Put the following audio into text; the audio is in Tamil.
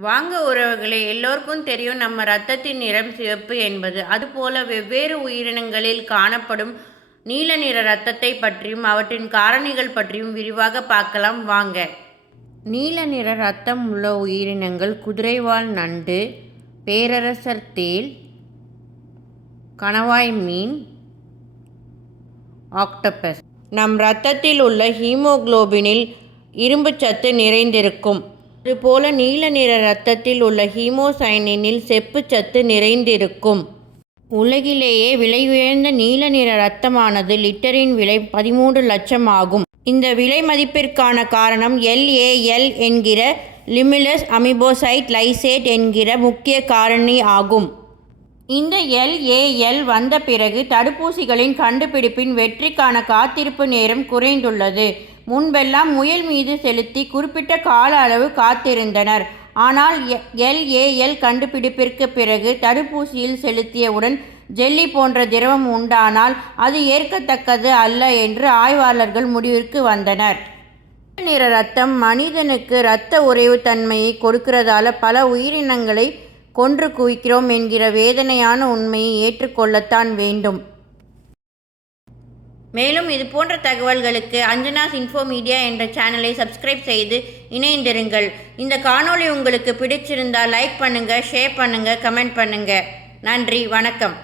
வாங்க உறவுகளே எல்லோருக்கும் தெரியும் நம்ம ரத்தத்தின் நிறம் சிவப்பு என்பது. அதுபோல வெவ்வேறு உயிரினங்களில் காணப்படும் நீல நிற ரத்தத்தை பற்றியும் அவற்றின் காரணிகள் பற்றியும் விரிவாக பார்க்கலாம். வாங்க. நீல நிற ரத்தம் உள்ள உயிரினங்கள் குதிரைவால் நண்டு பேரரசர் தேல் கணவாய் மீன் ஆக்டோபஸ். நம் இரத்தத்தில் உள்ள ஹீமோகுளோபினில் இரும்புச்சத்து நிறைந்திருக்கும். அதுபோல நீல நிற இரத்தத்தில் உள்ள ஹீமோசைனினில் செப்புச்சத்து நிறைந்திருக்கும். உலகிலேயே விலை உயர்ந்த நீல நிற இரத்தமானது லிட்டரின் விலை பதிமூன்று லட்சம் ஆகும். இந்த விலை மதிப்பிற்கான காரணம் எல்ஏஎல் என்கிற லிமிலஸ் அமிபோசைட் லைசேட் என்கிற முக்கிய காரணி ஆகும். இந்த எல்ஏஎல் வந்த பிறகு தடுப்பூசிகளின் கண்டுபிடிப்பின் வெற்றிக்கான காத்திருப்பு நேரம் குறைந்துள்ளது. முன்பெல்லாம் முயல் மீது செலுத்தி குறிப்பிட்ட கால அளவு காத்திருந்தனர். ஆனால் எல்ஏஎல் கண்டுபிடிப்பிற்கு பிறகு தடுப்பூசியில் செலுத்தியவுடன் ஜெல்லி போன்ற திரவம் உண்டானால் அது ஏற்கத்தக்கது அல்ல என்று ஆய்வாளர்கள் முடிவிற்கு வந்தனர். நிற ரத்தம் மனிதனுக்கு இரத்த உறைவு தன்மையை கொடுக்கிறதால பல உயிரினங்களை கொன்று குவிக்கிறோம் என்கிற வேதனையான உண்மையை ஏற்றுக்கொள்ளத்தான் வேண்டும். மேலும் இது போன்ற தகவல்களுக்கு அஞ்சனாஸ் இன்ஃபோ மீடியா என்ற சேனலை சப்ஸ்கிரைப் செய்து இணைந்திருங்கள். இந்த காணொளி உங்களுக்கு பிடிச்சிருந்தா லைக் பண்ணுங்கள் ஷேர் பண்ணுங்கள் கமெண்ட் பண்ணுங்கள் நன்றி வணக்கம்.